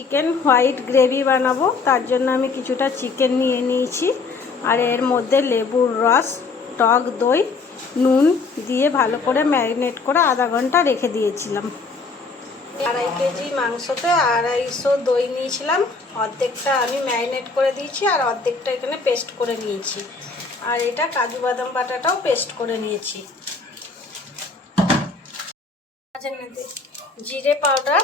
Chicken white gravy বানাবো, তার জন্য আমি কিছুটা চিকেন নিয়ে নিয়েছি আর এর মধ্যে লেবুর রস, টক দই, নুন দিয়ে ভালো করে ম্যারিনেট করে আধা ঘন্টা রেখে দিয়েছিলাম। 2.5 কেজি মাংসতে 250 দই নিয়েছিলাম, অর্ধেকটা আমি ম্যারিনেট করে দিয়েছি আর অর্ধেকটা এখানে পেস্ট করে নিয়েছি। আর এটা কাজু বাদাম বাটাটাও পেস্ট করে নিয়েছি। জিরে পাউডার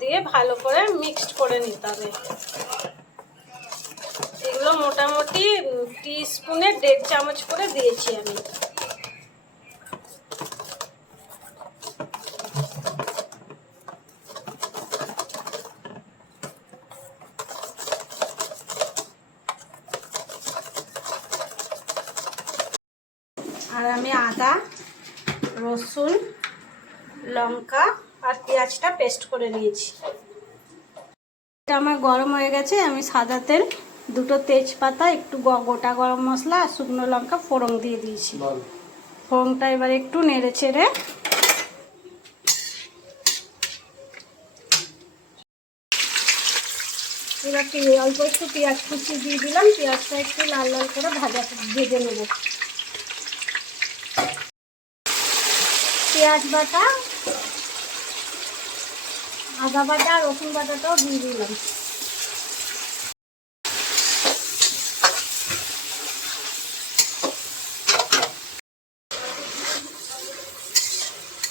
দিয়ে ভালো করে মিক্সড করে নিতে হবে। এগুলো মোটামুটি টিস্পুনে 1.5 চামচ করে দিয়েছি আমি। আর আমি আদা, রসুন, লঙ্কা আর পেঁয়াজটা পেস্ট করে নিয়েছি। এটা আমার গরম হয়ে গেছে। আমি সাদা তেল, 2টো তেজপাতা, একটু গোটা গরম মশলা আর শুকনো লঙ্কা ফোড়ন দিয়ে দিয়েছি। ফোড়নটা এবার একটু নেড়ে চেড়ে এবার অল্প একটু পেঁয়াজ কুচি দিয়ে দিলাম। পেঁয়াজটা একটু লাল লাল করে ভেজে নেব। পেঁয়াজ বাটা, আদা বাটা, রসুন বাটাটাও দিয়ে দিলাম।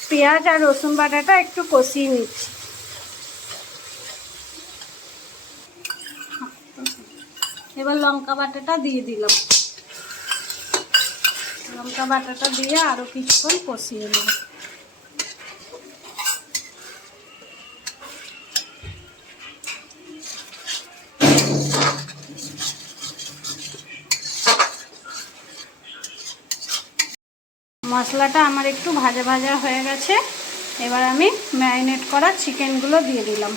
পেঁয়াজ আর রসুন বাটাটা একটু কষিয়ে নিচ্ছি। এবার লঙ্কা বাটাটা দিয়ে দিলাম। লঙ্কা বাটাটা দিয়ে আরো কিছুক্ষণ কষিয়ে নেব। মশলাটা আমার একটু ভাজা ভাজা হয়ে গেছে। এবার আমি ম্যারিনেট করা চিকেনগুলো দিয়ে দিলাম।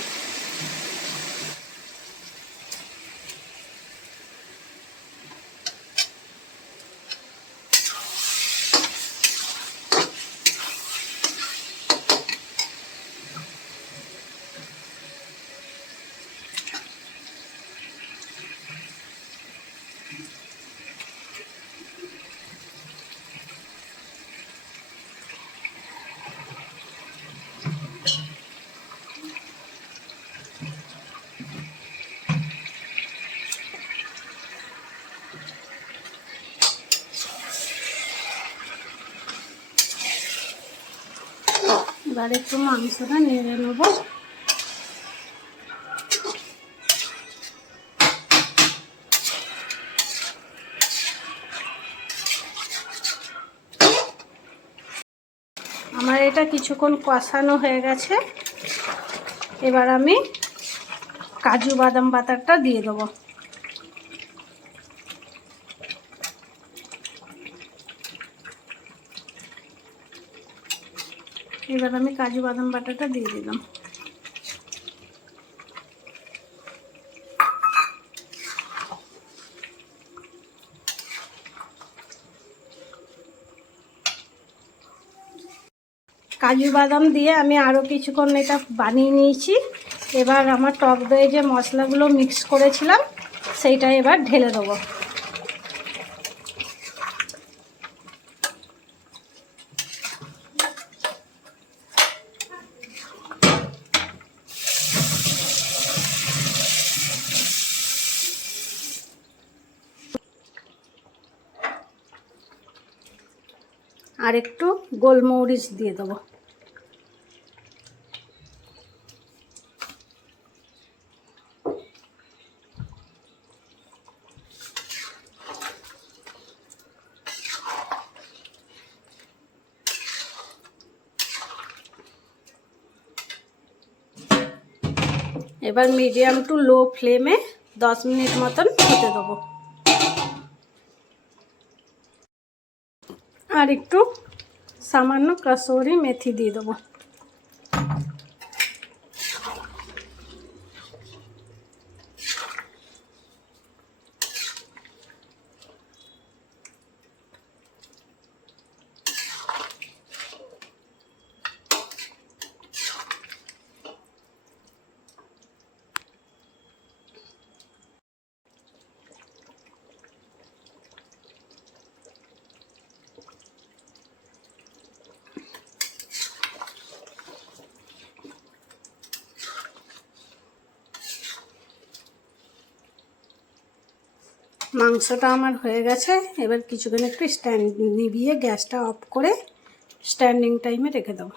এবার একটু মাংসটা নেড়ে নেব। আমার এটা কিছুক্ষণ কষানো হয়ে গেছে। এবার আমি কাজু বাদাম বাটারটা দিয়ে দেবো। এবার আমি কাজু বাদাম বাটাটা দিয়ে দিলাম। কাজু বাদাম দিয়ে আমি আরও কিছুক্ষণ এটা বানিয়ে নিয়েছি। এবার আমার টক দই যে মশলাগুলো মিক্স করেছিলাম সেইটা এবার ঢেলে দেবো। আর একটু গোলমরিচ দিয়ে দেবো। এবার মিডিয়াম টু লো ফ্লেমে 10 মিনিট মতন হতে দেবো। আর একটু সামান্য কসুরি মেথি দিয়ে দেবো। মাংসটা আমার হয়ে গেছে। এবার কিছুক্ষণ একটু নিভিয়ে গ্যাসটা অফ করে স্ট্যান্ডিং টাইমে রেখে দেবো।